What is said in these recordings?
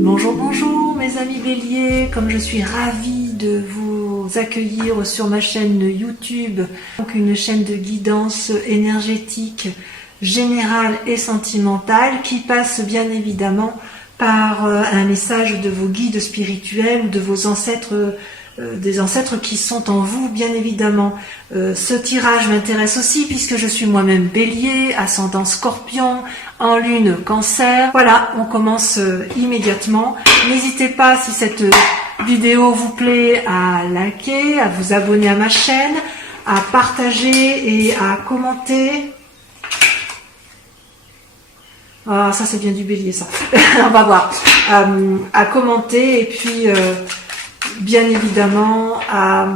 Bonjour, bonjour mes amis béliers, comme je suis ravie de vous accueillir sur ma chaîne YouTube, donc une chaîne de guidance énergétique, générale et sentimentale qui passe bien évidemment par un message de vos guides spirituels ou de vos ancêtres, des ancêtres qui sont en vous bien évidemment. Ce tirage m'intéresse aussi puisque je suis moi-même bélier, ascendant scorpion, en lune cancer. Voilà, on commence immédiatement. N'hésitez pas, si cette vidéo vous plaît, à liker, à vous abonner à ma chaîne, à partager et à commenter. Ah, ça c'est bien du bélier ça. On va voir. À commenter et puis bien évidemment à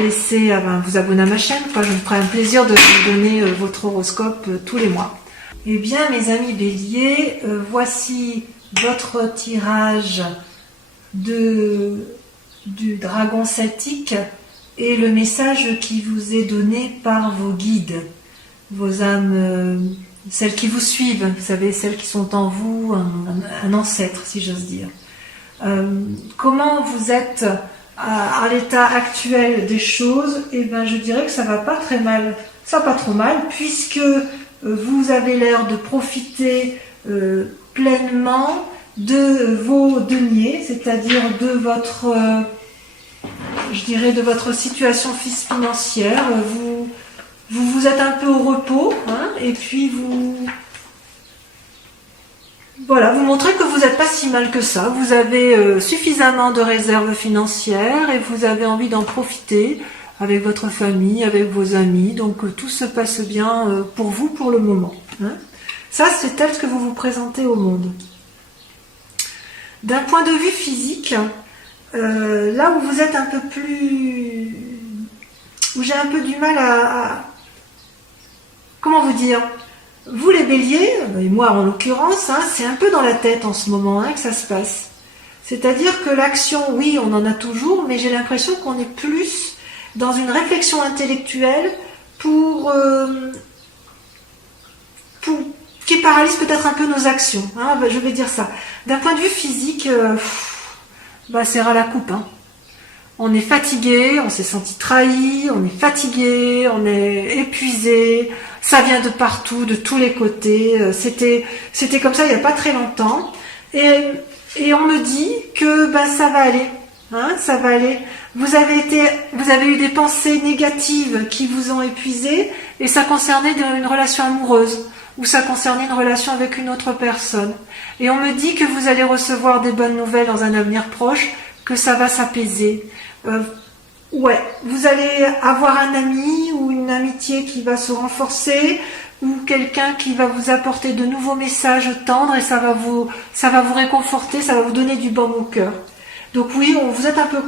laisser, vous abonner à ma chaîne. Je me ferai un plaisir de vous donner votre horoscope tous les mois. Eh bien mes amis béliers, voici votre tirage du dragon celtique et le message qui vous est donné par vos guides, vos âmes, celles qui vous suivent, vous savez, celles qui sont en vous, un ancêtre si j'ose dire. Comment vous êtes à l'état actuel des choses? Eh bien, je dirais que ça va pas très mal, ça va pas trop mal, puisque vous avez l'air de profiter pleinement de vos deniers, c'est-à-dire de votre, je dirais, de votre situation financière. Vous êtes un peu au repos, hein, et puis voilà, vous montrez que vous n'êtes pas si mal que ça. Vous avez suffisamment de réserves financières et vous avez envie d'en profiter avec votre famille, avec vos amis. Donc tout se passe bien pour vous pour le moment. Hein. Ça, c'est tel que vous vous présentez au monde. D'un point de vue physique, là où vous êtes un peu plus... où j'ai un peu du mal à... Comment vous dire ? Vous les béliers, et moi en l'occurrence, hein, c'est un peu dans la tête en ce moment que ça se passe. C'est-à-dire que l'action, oui, on en a toujours, mais j'ai l'impression qu'on est plus dans une réflexion intellectuelle qui paralyse peut-être un peu nos actions. Hein, je vais dire ça. D'un point de vue physique, c'est ras la coupe. Hein. On est fatigué, on s'est senti trahi, on est fatigué, on est épuisé, ça vient de partout, de tous les côtés. C'était comme ça il n'y a pas très longtemps. Et on me dit que ça va aller. Hein, ça va aller. Vous avez eu des pensées négatives qui vous ont épuisé et ça concernait une relation amoureuse ou ça concernait une relation avec une autre personne. Et on me dit que vous allez recevoir des bonnes nouvelles dans un avenir proche, que ça va s'apaiser. Ouais, vous allez avoir un ami ou une amitié qui va se renforcer ou quelqu'un qui va vous apporter de nouveaux messages tendres et ça va vous réconforter, ça va vous donner du baume au cœur. Donc oui, vous êtes un peu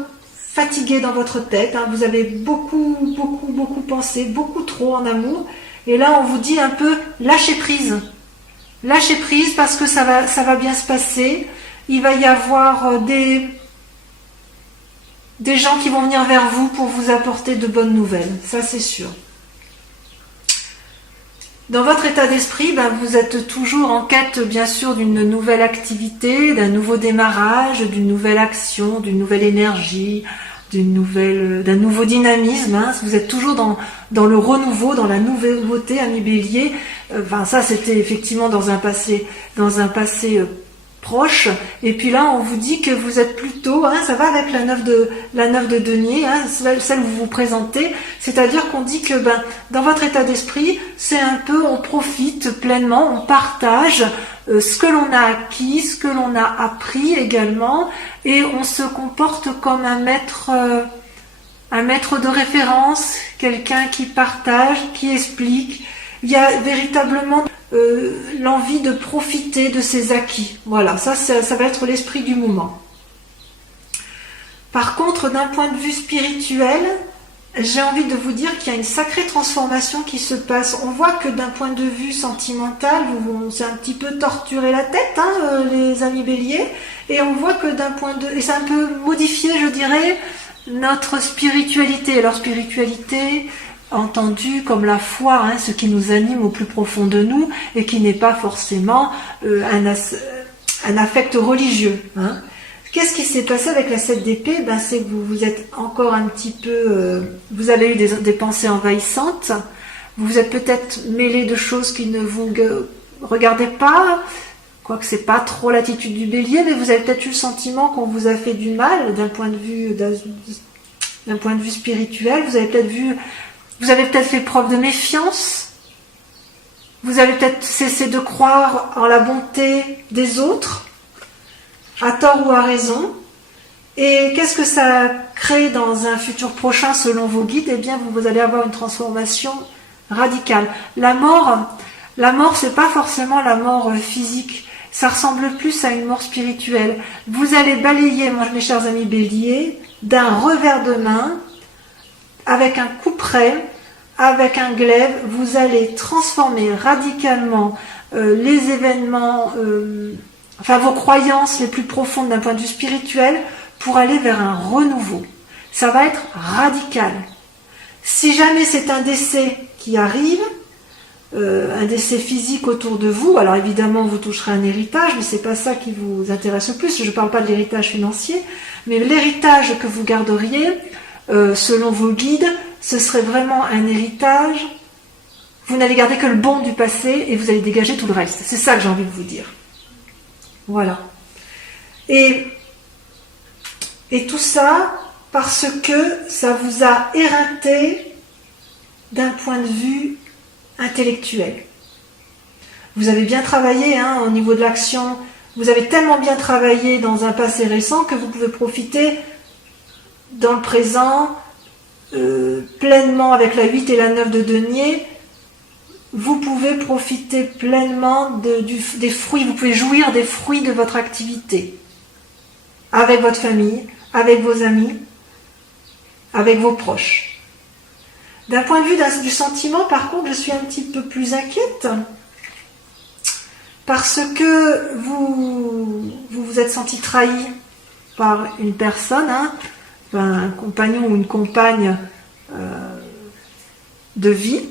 fatigué dans votre tête, hein, vous avez beaucoup pensé, beaucoup trop en amour et là on vous dit un peu lâchez prise. Lâchez prise parce que ça va bien se passer, il va y avoir des gens qui vont venir vers vous pour vous apporter de bonnes nouvelles, ça c'est sûr. Dans votre état d'esprit, vous êtes toujours en quête bien sûr d'une nouvelle activité, d'un nouveau démarrage, d'une nouvelle action, d'une nouvelle énergie, d'un nouveau dynamisme. Hein. Vous êtes toujours dans le renouveau, dans la nouveauté, ami bélier. Ça c'était effectivement dans un passé proche, et puis là on vous dit que vous êtes plutôt, hein, ça va avec la 9 de denier, hein, celle où vous vous présentez, c'est-à-dire qu'on dit que dans votre état d'esprit, c'est un peu, on profite pleinement, on partage ce que l'on a acquis, ce que l'on a appris également, et on se comporte comme un maître de référence, quelqu'un qui partage, qui explique. Il y a véritablement l'envie de profiter de ses acquis. Voilà, ça va être l'esprit du moment. Par contre, d'un point de vue spirituel, j'ai envie de vous dire qu'il y a une sacrée transformation qui se passe. On voit que d'un point de vue sentimental, on s'est un petit peu torturé la tête, hein, les amis béliers, et on voit que et c'est un peu modifié, je dirais, notre spiritualité. Alors spiritualité, entendu comme la foi, hein, ce qui nous anime au plus profond de nous et qui n'est pas forcément un affect religieux. Hein. Qu'est-ce qui s'est passé avec la 7 d'épée? Ben, c'est que vous êtes encore un petit peu... vous avez eu des pensées envahissantes. Vous vous êtes peut-être mêlé de choses qui ne vous regardaient pas. Quoique c'est pas trop l'attitude du bélier, mais vous avez peut-être eu le sentiment qu'on vous a fait du mal d'un point de vue spirituel. Vous avez peut-être fait preuve de méfiance. Vous avez peut-être cessé de croire en la bonté des autres, à tort ou à raison. Et qu'est-ce que ça crée dans un futur prochain selon vos guides? Eh bien, vous allez avoir une transformation radicale. La mort, c'est pas forcément la mort physique. Ça ressemble plus à une mort spirituelle. Vous allez balayer, mes chers amis béliers, d'un revers de main, avec un couperet, avec un glaive, vous allez transformer radicalement les événements, vos croyances les plus profondes d'un point de vue spirituel pour aller vers un renouveau. Ça va être radical. Si jamais c'est un décès qui arrive, un décès physique autour de vous, alors évidemment vous toucherez un héritage, mais c'est pas ça qui vous intéresse le plus. Je ne parle pas de l'héritage financier, mais l'héritage que vous garderiez, selon vos guides, ce serait vraiment un héritage. Vous n'allez garder que le bon du passé et vous allez dégager tout le reste. C'est ça que j'ai envie de vous dire. Voilà. Et tout ça parce que ça vous a éreinté d'un point de vue intellectuel. Vous avez bien travaillé au niveau de l'action. Vous avez tellement bien travaillé dans un passé récent que vous pouvez profiter dans le présent pleinement avec la 8 et la 9 de denier. Vous pouvez profiter pleinement des fruits, vous pouvez jouir des fruits de votre activité avec votre famille, avec vos amis, avec vos proches. D'un point de vue du sentiment, par contre, je suis un petit peu plus inquiète parce que vous vous êtes senti trahi par une personne, un compagnon ou une compagne de vie.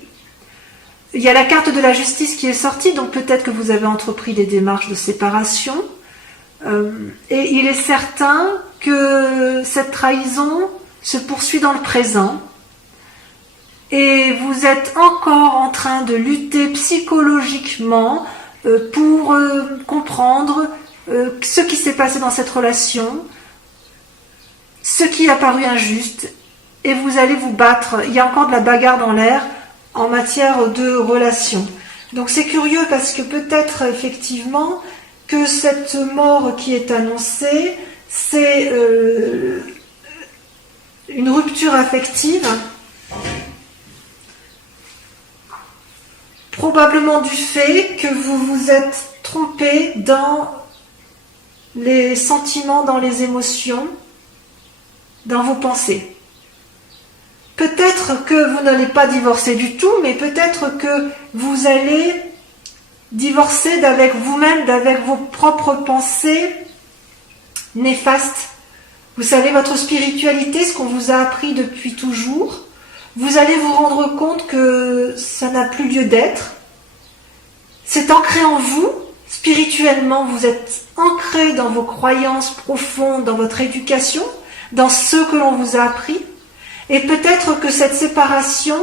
Il y a la carte de la justice qui est sortie, donc peut-être que vous avez entrepris des démarches de séparation. Et il est certain que cette trahison se poursuit dans le présent. Et vous êtes encore en train de lutter psychologiquement pour comprendre ce qui s'est passé dans cette relation, ce qui a paru injuste, et vous allez vous battre. Il y a encore de la bagarre dans l'air en matière de relation. Donc c'est curieux parce que peut-être effectivement que cette mort qui est annoncée, c'est une rupture affective, probablement du fait que vous vous êtes trompé dans les sentiments, dans les émotions, dans vos pensées. Peut-être que vous n'allez pas divorcer du tout, mais peut-être que vous allez divorcer d'avec vous-même, d'avec vos propres pensées néfastes. Vous savez, votre spiritualité, ce qu'on vous a appris depuis toujours, vous allez vous rendre compte que ça n'a plus lieu d'être. C'est ancré en vous, spirituellement, vous êtes ancré dans vos croyances profondes, dans votre éducation, dans ce que l'on vous a appris. Et peut-être que cette séparation,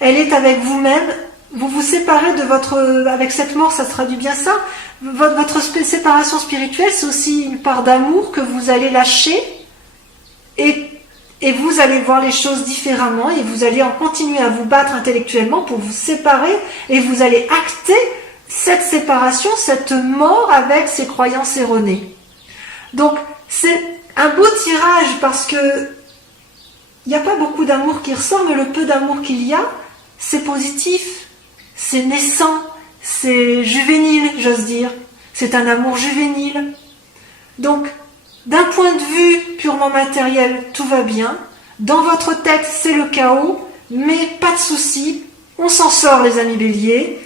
elle est avec vous-même. Vous vous séparez de votre... Avec cette mort, ça traduit bien ça. Votre séparation spirituelle, c'est aussi une part d'amour que vous allez lâcher. Et vous allez voir les choses différemment et vous allez en continuer à vous battre intellectuellement pour vous séparer et vous allez acter cette séparation, cette mort avec ces croyances erronées. Donc, c'est un beau tirage parce que il n'y a pas beaucoup d'amour qui ressort, mais le peu d'amour qu'il y a, c'est positif, c'est naissant, c'est juvénile, j'ose dire. C'est un amour juvénile. Donc, d'un point de vue purement matériel, tout va bien. Dans votre tête, c'est le chaos, mais pas de souci. On s'en sort, les amis béliers.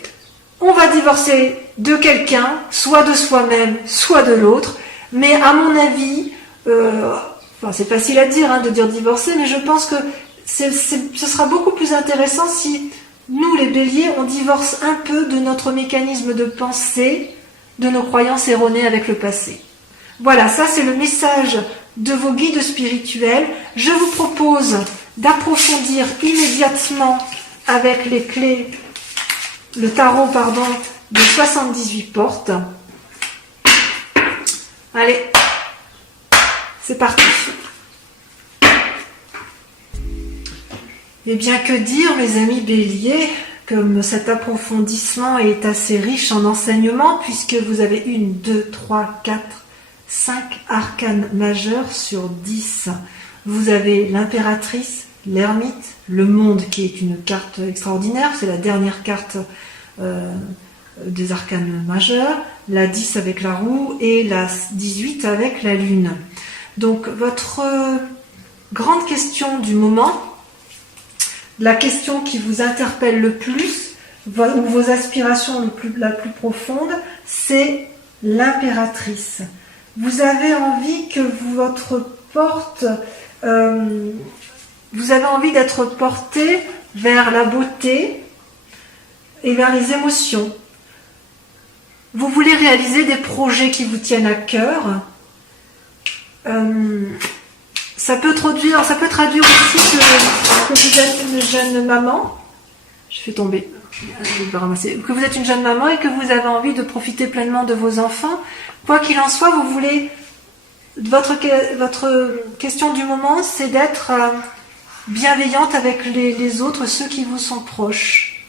On va divorcer de quelqu'un, soit de soi-même, soit de l'autre. Mais à mon avis, c'est facile à dire, de dire divorcer, mais je pense que ce sera beaucoup plus intéressant si nous, les béliers, on divorce un peu de notre mécanisme de pensée de nos croyances erronées avec le passé. Voilà, ça c'est le message de vos guides spirituels. Je vous propose d'approfondir immédiatement avec les clés, le tarot, pardon, de 78 portes. Allez, c'est parti. Eh bien, que dire, mes amis béliers, comme cet approfondissement est assez riche en enseignements, puisque vous avez 1, 2, 3, 4, 5 arcanes majeurs sur 10. Vous avez l'impératrice, l'ermite, le monde qui est une carte extraordinaire, c'est la dernière carte des arcanes majeures, la 10 avec la roue et la 18 avec la lune. Donc votre grande question du moment, la question qui vous interpelle le plus, ou vos aspirations la plus profonde, c'est l'impératrice. Vous avez envie que votre porte, vous avez envie d'être porté vers la beauté et vers les émotions. Vous voulez réaliser des projets qui vous tiennent à cœur. Ça peut traduire aussi que vous êtes une jeune maman. Je fais tomber. Je vais ramasser. Que vous êtes une jeune maman et que vous avez envie de profiter pleinement de vos enfants. Quoi qu'il en soit, vous voulez. Votre question du moment, c'est d'être bienveillante avec les autres, ceux qui vous sont proches.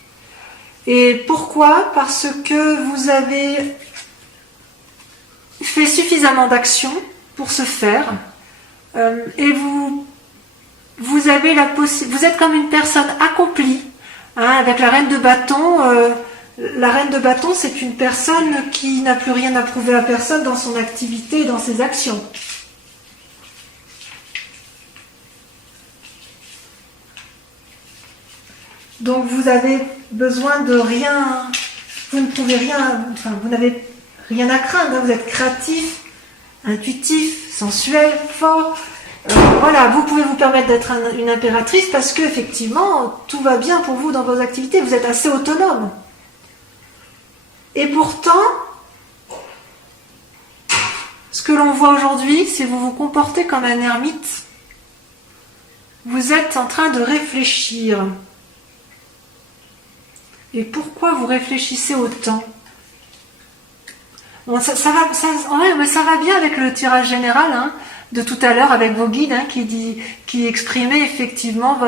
Et pourquoi ? Parce que vous avez fait suffisamment d'actions pour ce faire. Et vous avez vous êtes comme une personne accomplie, hein, avec la reine de bâton. La reine de bâton, c'est une personne qui n'a plus rien à prouver à personne dans son activité et dans ses actions. Donc vous avez besoin de rien, vous ne pouvez rien, enfin vous n'avez rien à craindre, hein, vous êtes créatif, intuitif, sensuel, fort. Voilà, vous pouvez vous permettre d'être une impératrice parce que effectivement tout va bien pour vous dans vos activités, vous êtes assez autonome. Et pourtant, ce que l'on voit aujourd'hui, c'est que vous vous comportez comme un ermite. Vous êtes en train de réfléchir. Et pourquoi vous réfléchissez autant ? Bon, ça va bien avec le tirage général, hein, de tout à l'heure avec vos guides, hein, qui exprimaient effectivement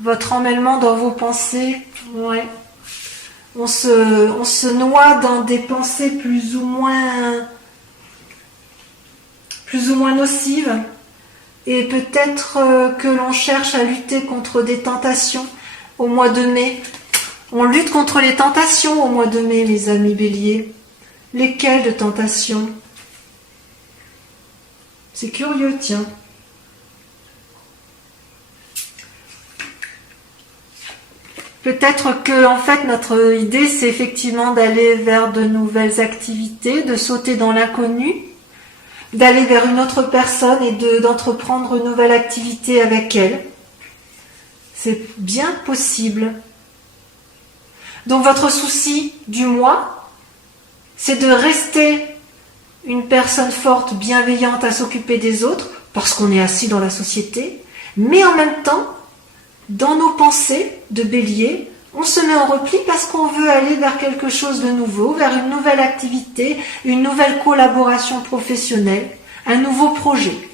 votre emmêlement dans vos pensées. Ouais. On se noie dans des pensées plus ou moins nocives, et peut-être que l'on cherche à lutter contre des tentations au mois de mai. On lutte contre les tentations au mois de mai, mes amis béliers. Lesquelles de tentations ? C'est curieux, tiens. Peut-être que, en fait, notre idée, c'est effectivement d'aller vers de nouvelles activités, de sauter dans l'inconnu, d'aller vers une autre personne et d'entreprendre une nouvelle activité avec elle. C'est bien possible. Donc votre souci du mois, c'est de rester une personne forte, bienveillante à s'occuper des autres, parce qu'on est assis dans la société, mais en même temps, dans nos pensées de bélier, on se met en repli parce qu'on veut aller vers quelque chose de nouveau, vers une nouvelle activité, une nouvelle collaboration professionnelle, un nouveau projet.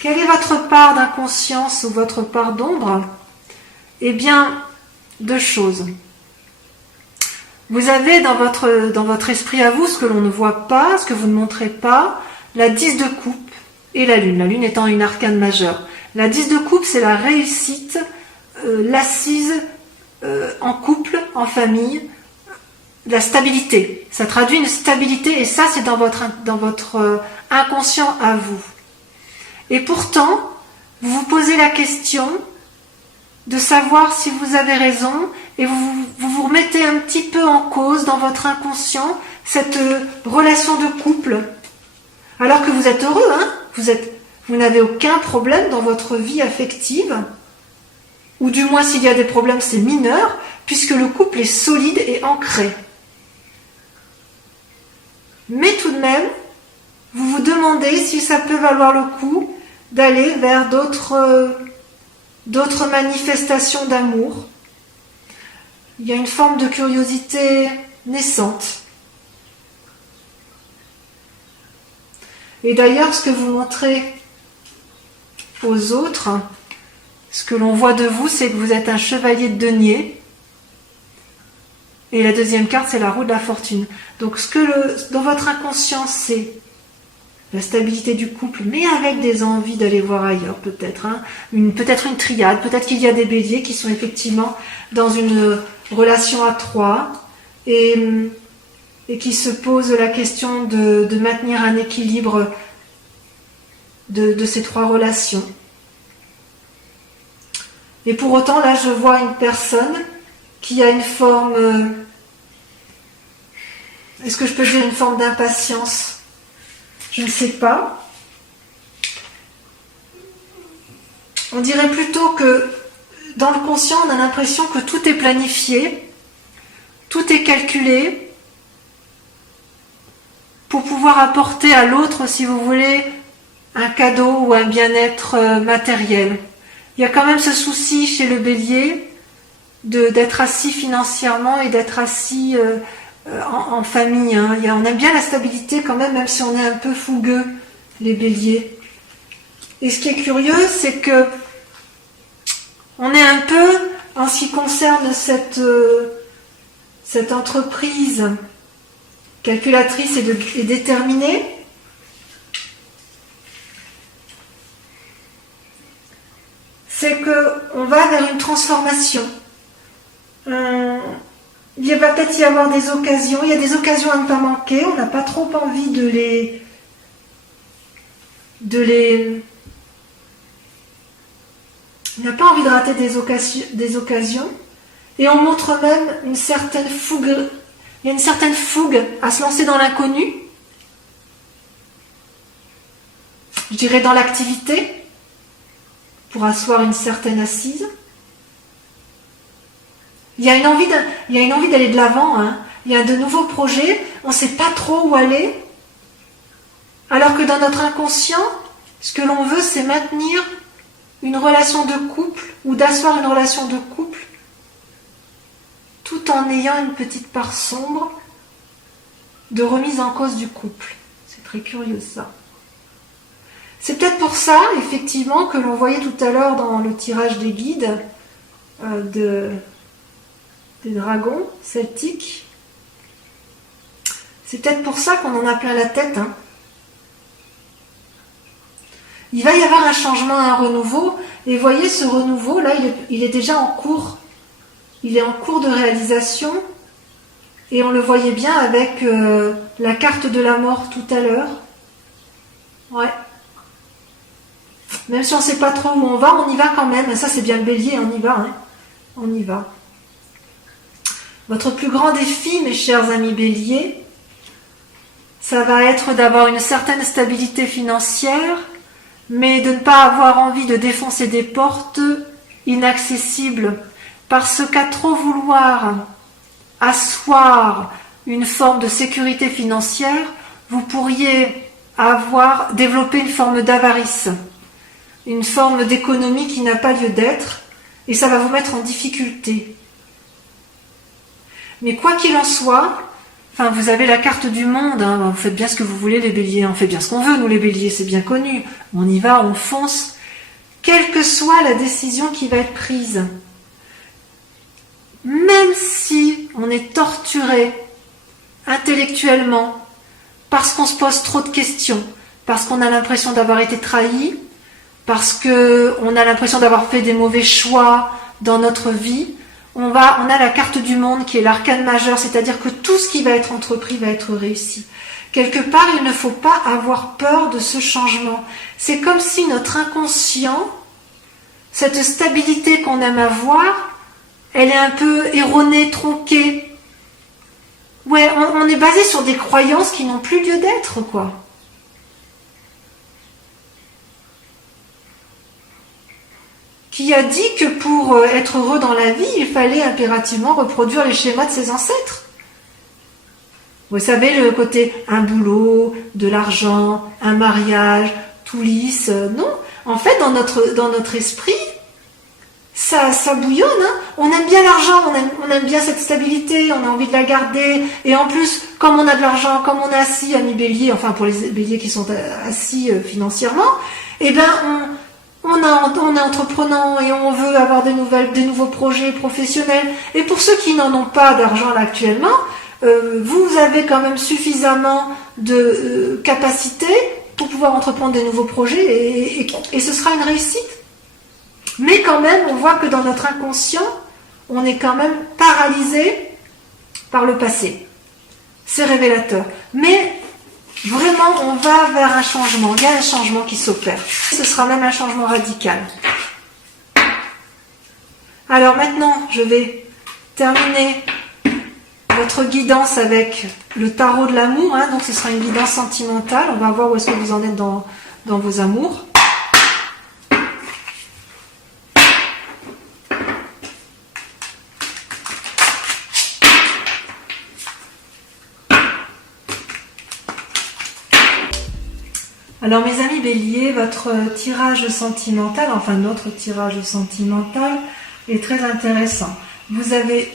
Quelle est votre part d'inconscience ou votre part d'ombre ? Eh bien, deux choses. Vous avez dans votre esprit à vous ce que l'on ne voit pas, ce que vous ne montrez pas, la 10 de coupe et la lune étant une arcane majeure. La 10 de coupe, c'est la réussite, l'assise en couple, en famille, la stabilité. Ça traduit une stabilité et ça, c'est dans votre inconscient à vous. Et pourtant, vous vous posez la question de savoir si vous avez raison et vous remettez un petit peu en cause dans votre inconscient cette relation de couple. Alors que vous êtes heureux, hein, vous n'avez aucun problème dans votre vie affective, ou du moins s'il y a des problèmes, c'est mineur, puisque le couple est solide et ancré. Mais tout de même, vous vous demandez si ça peut valoir le coup d'aller vers d'autres manifestations d'amour. Il y a une forme de curiosité naissante. Et d'ailleurs, ce que vous montrez aux autres, ce que l'on voit de vous, c'est que vous êtes un chevalier de denier. Et la deuxième carte, c'est la roue de la fortune. Donc, dans votre inconscient, c'est la stabilité du couple, mais avec des envies d'aller voir ailleurs, peut-être. Peut-être une triade, peut-être qu'il y a des béliers qui sont effectivement dans une relation à trois et qui se posent la question de maintenir un équilibre de ces trois relations. Et pour autant, là, je vois une personne qui a une forme... est-ce que je peux dire une forme d'impatience ? Je ne sais pas. On dirait plutôt que dans le conscient, on a l'impression que tout est planifié, tout est calculé pour pouvoir apporter à l'autre, si vous voulez, un cadeau ou un bien-être matériel. Il y a quand même ce souci chez le bélier d'être assis financièrement et d'être assis en famille. On aime bien la stabilité quand même si on est un peu fougueux, les béliers. Et ce qui est curieux, c'est que on est un peu, en ce qui concerne cette entreprise calculatrice et déterminée, c'est qu'on va vers une transformation. Il va peut-être y avoir des occasions, il y a des occasions à ne pas manquer, on n'a pas trop envie de on n'a pas envie de rater des occasions, et on montre même une certaine fougue, il y a une certaine fougue à se lancer dans l'inconnu, je dirais dans l'activité, pour asseoir une certaine assise. Il y a une envie d'aller de l'avant, Il y a de nouveaux projets, on ne sait pas trop où aller. Alors que dans notre inconscient, ce que l'on veut, c'est maintenir une relation de couple ou d'asseoir une relation de couple tout en ayant une petite part sombre de remise en cause du couple. C'est très curieux ça. C'est peut-être pour ça, effectivement, que l'on voyait tout à l'heure dans le tirage des guides des dragons celtiques. C'est peut-être pour ça qu'on en a plein la tête. Il va y avoir un changement, un renouveau. Et vous voyez, ce renouveau, là, il est déjà en cours. Il est en cours de réalisation. Et on le voyait bien avec la carte de la mort tout à l'heure. Ouais. Même si on ne sait pas trop où on y va quand même. Ça, c'est bien le bélier, on y va. On y va. Votre plus grand défi, mes chers amis béliers, ça va être d'avoir une certaine stabilité financière, mais de ne pas avoir envie de défoncer des portes inaccessibles, parce qu'à trop vouloir asseoir une forme de sécurité financière, vous pourriez développer une forme d'avarice, une forme d'économie qui n'a pas lieu d'être, et ça va vous mettre en difficulté. Mais quoi qu'il en soit, vous avez la carte du monde, vous faites bien ce que vous voulez les béliers, on fait bien ce qu'on veut nous les béliers, c'est bien connu, on y va, on fonce, quelle que soit la décision qui va être prise. Même si on est torturé intellectuellement, parce qu'on se pose trop de questions, parce qu'on a l'impression d'avoir été trahi, parce qu'on a l'impression d'avoir fait des mauvais choix dans notre vie, on a la carte du monde qui est l'arcane majeur, c'est-à-dire que tout ce qui va être entrepris va être réussi. Quelque part, il ne faut pas avoir peur de ce changement. C'est comme si notre inconscient, cette stabilité qu'on aime avoir, elle est un peu erronée, tronquée. Ouais, on est basé sur des croyances qui n'ont plus lieu d'être, quoi. qui a dit que pour être heureux dans la vie, il fallait impérativement reproduire les schémas de ses ancêtres. Vous savez, le côté un boulot, de l'argent, un mariage, tout lisse, non. En fait, dans notre esprit, ça bouillonne. Hein. On aime bien l'argent, on aime bien cette stabilité, on a envie de la garder. Et en plus, comme on a de l'argent, comme on est assis à mi-bélier, enfin pour les béliers qui sont assis financièrement, eh ben on est entreprenant et on veut avoir des nouveaux projets professionnels. Et pour ceux qui n'en ont pas d'argent là actuellement, vous avez quand même suffisamment de capacité pour pouvoir entreprendre des nouveaux projets et ce sera une réussite. Mais quand même, on voit que dans notre inconscient, on est quand même paralysé par le passé. C'est révélateur. Mais vraiment, on va vers un changement. Il y a un changement qui s'opère. Ce sera même un changement radical. Alors maintenant, je vais terminer votre guidance avec le tarot de l'amour. Hein. Donc ce sera une guidance sentimentale. On va voir où est-ce que vous en êtes dans vos amours. Alors mes amis béliers, votre tirage sentimental, enfin notre tirage sentimental est très intéressant. Vous avez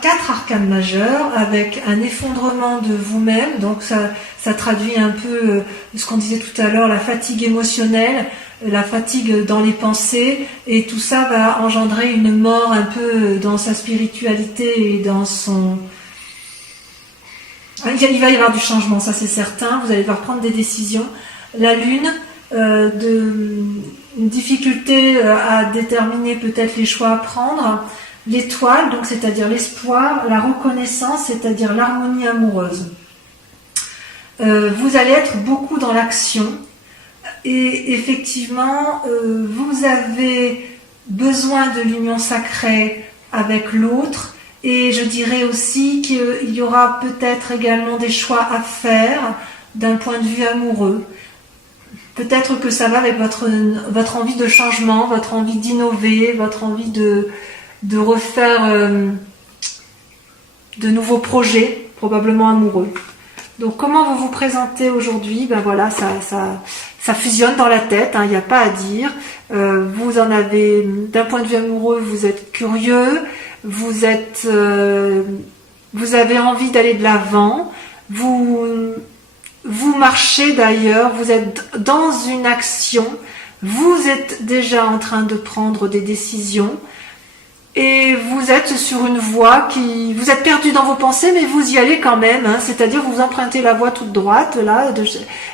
4 arcanes majeures avec un effondrement de vous-même, donc ça traduit un peu ce qu'on disait tout à l'heure, la fatigue émotionnelle, la fatigue dans les pensées, et tout ça va engendrer une mort un peu dans sa spiritualité et dans son... Il va y avoir du changement, ça c'est certain, vous allez devoir prendre des décisions. La lune, une difficulté à déterminer peut-être les choix à prendre. L'étoile, donc c'est-à-dire l'espoir. La reconnaissance, c'est-à-dire l'harmonie amoureuse. Vous allez être beaucoup dans l'action. Et effectivement, vous avez besoin de l'union sacrée avec l'autre. Et je dirais aussi qu'il y aura peut-être également des choix à faire d'un point de vue amoureux. Peut-être que ça va avec votre envie de changement, votre envie d'innover, votre envie de refaire de nouveaux projets, probablement amoureux. Donc comment vous vous présentez aujourd'hui? Ben voilà, ça fusionne dans la tête, hein, il n'y a pas à dire. Vous en avez, d'un point de vue amoureux, vous êtes curieux, vous avez envie d'aller de l'avant, vous marchez d'ailleurs, vous êtes dans une action, vous êtes déjà en train de prendre des décisions et vous êtes sur une voie vous êtes perdu dans vos pensées mais vous y allez quand même, hein, c'est-à-dire vous empruntez la voie toute droite, là,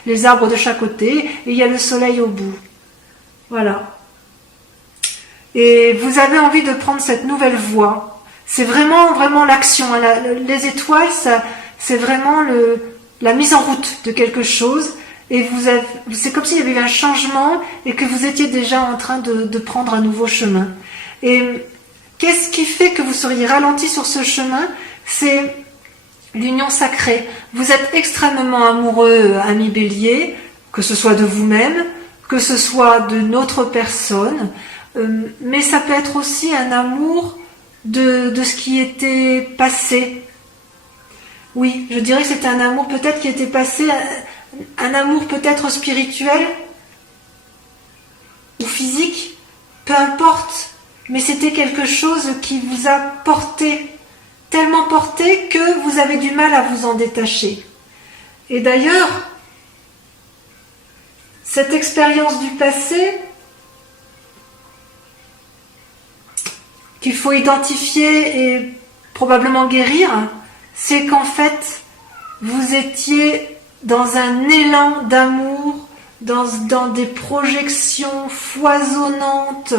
les arbres de chaque côté et il y a le soleil au bout. Voilà. Et vous avez envie de prendre cette nouvelle voie. C'est vraiment l'action. Hein. Les étoiles, c'est vraiment la mise en route de quelque chose. Et c'est comme s'il y avait eu un changement et que vous étiez déjà en train de prendre un nouveau chemin. Et qu'est-ce qui fait que vous seriez ralenti sur ce chemin? C'est l'union sacrée. Vous êtes extrêmement amoureux, ami bélier, que ce soit de vous-même, que ce soit de notre personne. Mais ça peut être aussi un amour de ce qui était passé. Oui, je dirais que c'était un amour peut-être qui était passé, un amour peut-être spirituel ou physique, peu importe, mais c'était quelque chose qui vous a porté, tellement porté que vous avez du mal à vous en détacher. Et d'ailleurs, cette expérience du passé, qu'il faut identifier et probablement guérir, c'est qu'en fait, vous étiez dans un élan d'amour, dans des projections foisonnantes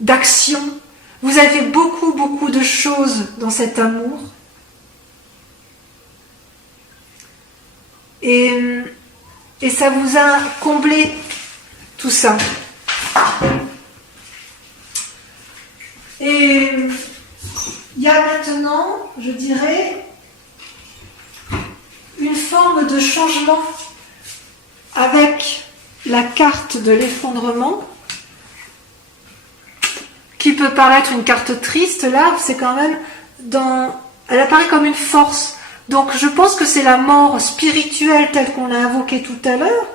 d'action. Vous avez beaucoup de choses dans cet amour. Et ça vous a comblé tout ça. Et il y a maintenant, je dirais, une forme de changement avec la carte de l'effondrement. qui peut paraître une carte triste, là, c'est quand même elle apparaît comme une force. Donc je pense que c'est la mort spirituelle telle qu'on l'a invoquée tout à l'heure.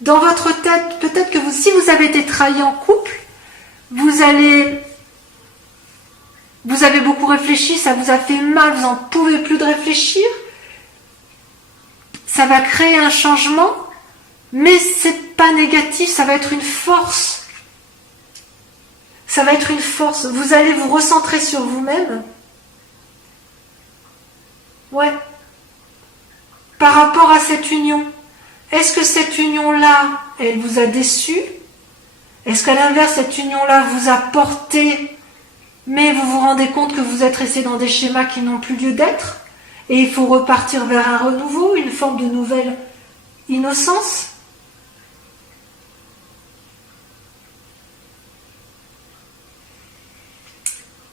Dans votre tête, peut-être que si vous avez été trahi en couple, vous avez beaucoup réfléchi, ça vous a fait mal, vous n'en pouvez plus de réfléchir. Ça va créer un changement, mais c'est pas négatif, ça va être une force. Ça va être une force. Vous allez vous recentrer sur vous-même. Ouais. Par rapport à cette union, est-ce que cette union-là, elle vous a déçu? Est-ce qu'à l'inverse, cette union-là vous a porté, mais vous vous rendez compte que vous êtes resté dans des schémas qui n'ont plus lieu d'être? Et il faut repartir vers un renouveau, une forme de nouvelle innocence?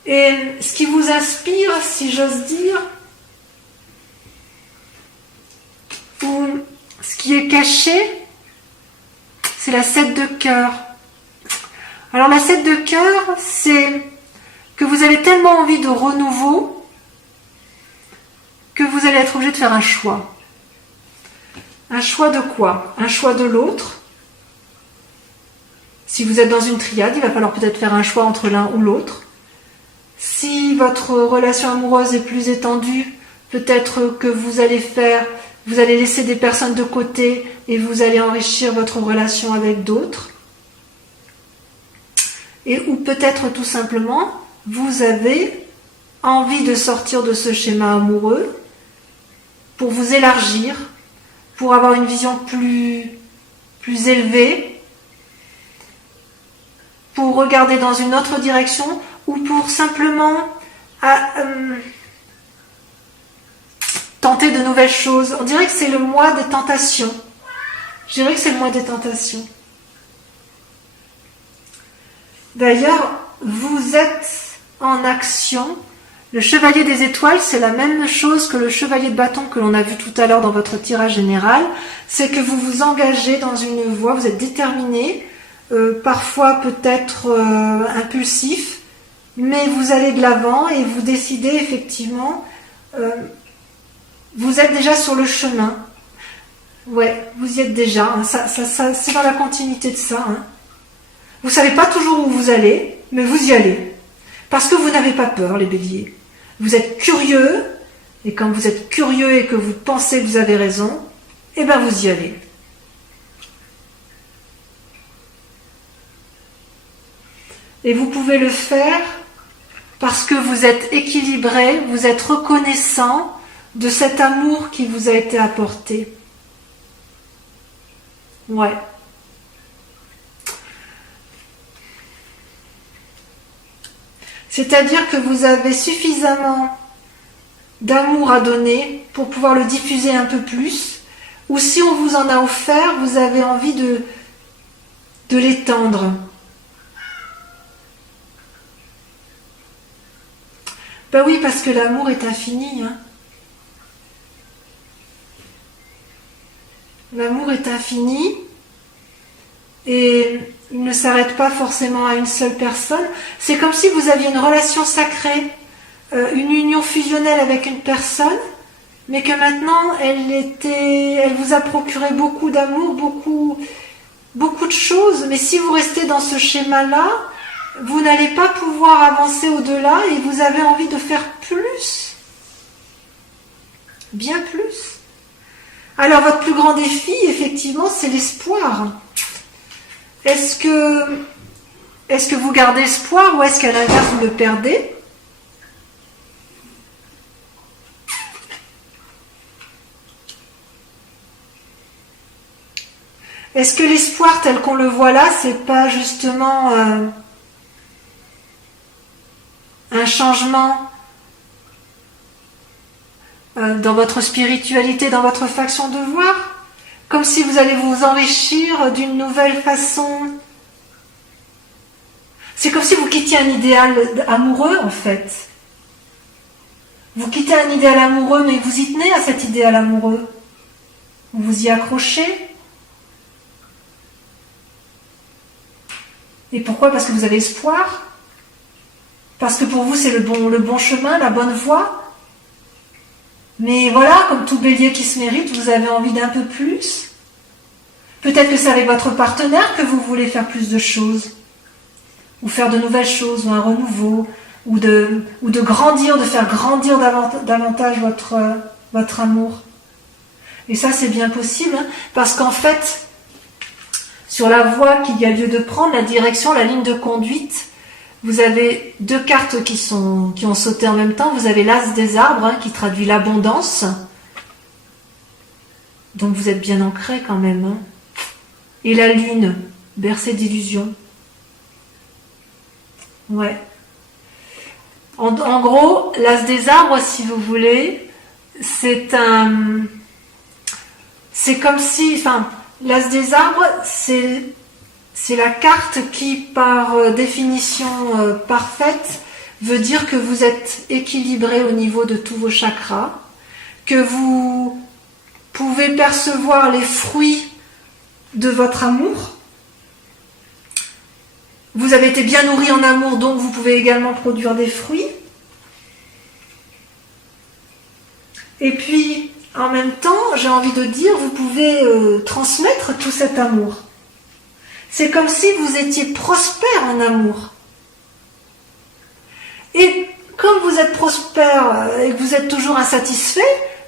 Et ce qui vous inspire, si j'ose dire, ou ce qui est caché, c'est la 7 de cœur. Alors la 7 de cœur, c'est que vous avez tellement envie de renouveau que vous allez être obligé de faire un choix. Un choix de quoi? Un choix de l'autre. Si vous êtes dans une triade, il va falloir peut-être faire un choix entre l'un ou l'autre. Si votre relation amoureuse est plus étendue, peut-être que vous allez laisser des personnes de côté et vous allez enrichir votre relation avec d'autres. Ou peut-être tout simplement, vous avez envie de sortir de ce schéma amoureux pour vous élargir, pour avoir une vision plus élevée, pour regarder dans une autre direction ou pour simplement tenter de nouvelles choses. On dirait que c'est le mois des tentations. Je dirais que c'est le mois des tentations. D'ailleurs, vous êtes en action. Le chevalier des étoiles, c'est la même chose que le chevalier de bâton que l'on a vu tout à l'heure dans votre tirage général. C'est que vous vous engagez dans une voie, vous êtes déterminé, parfois peut-être impulsif, mais vous allez de l'avant et vous décidez effectivement, vous êtes déjà sur le chemin. Ouais, vous y êtes déjà, hein. Ça, c'est dans la continuité de ça. Hein. Vous ne savez pas toujours où vous allez, mais vous y allez. Parce que vous n'avez pas peur, les béliers. Vous êtes curieux, et quand vous êtes curieux et que vous pensez que vous avez raison, eh bien vous y allez. Et vous pouvez le faire parce que vous êtes équilibré, vous êtes reconnaissant de cet amour qui vous a été apporté. Ouais. C'est-à-dire que vous avez suffisamment d'amour à donner pour pouvoir le diffuser un peu plus, ou si on vous en a offert, vous avez envie de l'étendre. Ben oui, parce que l'amour est infini. Hein. L'amour est infini et il ne s'arrête pas forcément à une seule personne. C'est comme si vous aviez une relation sacrée, une union fusionnelle avec une personne, mais que maintenant elle vous a procuré beaucoup d'amour, beaucoup de choses. Mais si vous restez dans ce schéma-là, vous n'allez pas pouvoir avancer au-delà et vous avez envie de faire plus. Bien plus. Alors votre plus grand défi, effectivement, c'est l'espoir. Est-ce que vous gardez espoir ou est-ce qu'à l'inverse vous le perdez? Est-ce que l'espoir tel qu'on le voit là, c'est pas justement un changement dans votre spiritualité, dans votre façon de voir? Comme si vous allez vous enrichir d'une nouvelle façon. C'est comme si vous quittiez un idéal amoureux, en fait. Vous quittez un idéal amoureux, mais vous y tenez à cet idéal amoureux. Vous vous y accrochez. Et pourquoi? Parce que vous avez espoir. parce que pour vous c'est le bon chemin, la bonne voie. Mais voilà, comme tout bélier qui se mérite, vous avez envie d'un peu plus. Peut-être que c'est avec votre partenaire que vous voulez faire plus de choses, ou faire de nouvelles choses, ou un renouveau, ou de grandir, de faire grandir davantage votre amour. Et ça, c'est bien possible, hein, parce qu'en fait, sur la voie qu'il y a lieu de prendre, la direction, la ligne de conduite, vous avez deux cartes qui ont sauté en même temps. Vous avez l'As des arbres, hein, qui traduit l'abondance. Donc vous êtes bien ancré quand même. Hein. Et la lune, bercée d'illusions. Ouais. En gros, l'As des arbres, si vous voulez, c'est comme si, enfin, l'As des arbres, c'est la carte qui, par définition parfaite, veut dire que vous êtes équilibré au niveau de tous vos chakras, que vous pouvez percevoir les fruits de votre amour. Vous avez été bien nourri en amour, donc vous pouvez également produire des fruits. Et puis, en même temps, j'ai envie de dire, vous pouvez transmettre tout cet amour. C'est comme si vous étiez prospère en amour. Et comme vous êtes prospère et que vous êtes toujours insatisfait,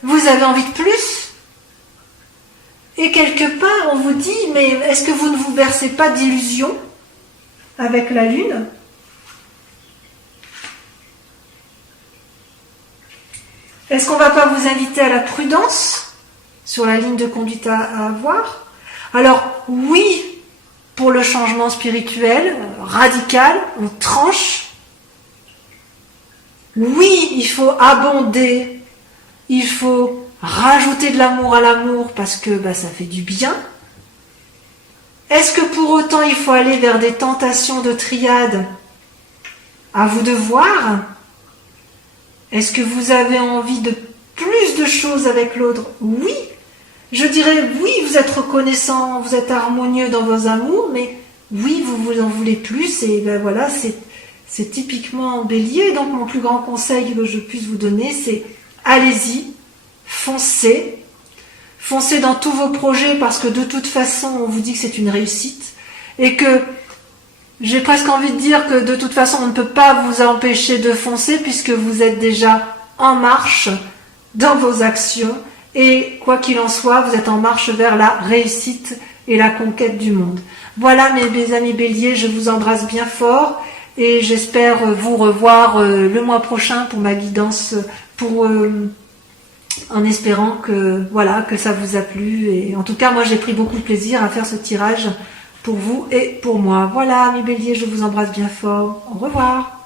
vous avez envie de plus. Et quelque part, on vous dit, mais est-ce que vous ne vous bercez pas d'illusions avec la lune ? Est-ce qu'on ne va pas vous inviter à la prudence sur la ligne de conduite à avoir ? Alors, oui, pour le changement spirituel, radical, on tranche. Oui, il faut abonder, il faut rajouter de l'amour à l'amour parce que ça fait du bien. Est-ce que pour autant il faut aller vers des tentations de triade ? À vous de voir. Est-ce que vous avez envie de plus de choses avec l'autre ? Oui. Je dirais oui, vous êtes reconnaissant, vous êtes harmonieux dans vos amours, mais oui, vous en voulez plus, et voilà, c'est typiquement bélier. Donc mon plus grand conseil que je puisse vous donner, c'est allez-y, foncez. Foncez dans tous vos projets, parce que de toute façon, on vous dit que c'est une réussite, et que j'ai presque envie de dire que de toute façon, on ne peut pas vous empêcher de foncer, puisque vous êtes déjà en marche dans vos actions, et quoi qu'il en soit, vous êtes en marche vers la réussite et la conquête du monde. Voilà mes amis béliers, je vous embrasse bien fort et j'espère vous revoir le mois prochain pour ma guidance, en espérant que ça vous a plu. Et en tout cas, moi j'ai pris beaucoup de plaisir à faire ce tirage pour vous et pour moi. Voilà mes béliers, je vous embrasse bien fort. Au revoir.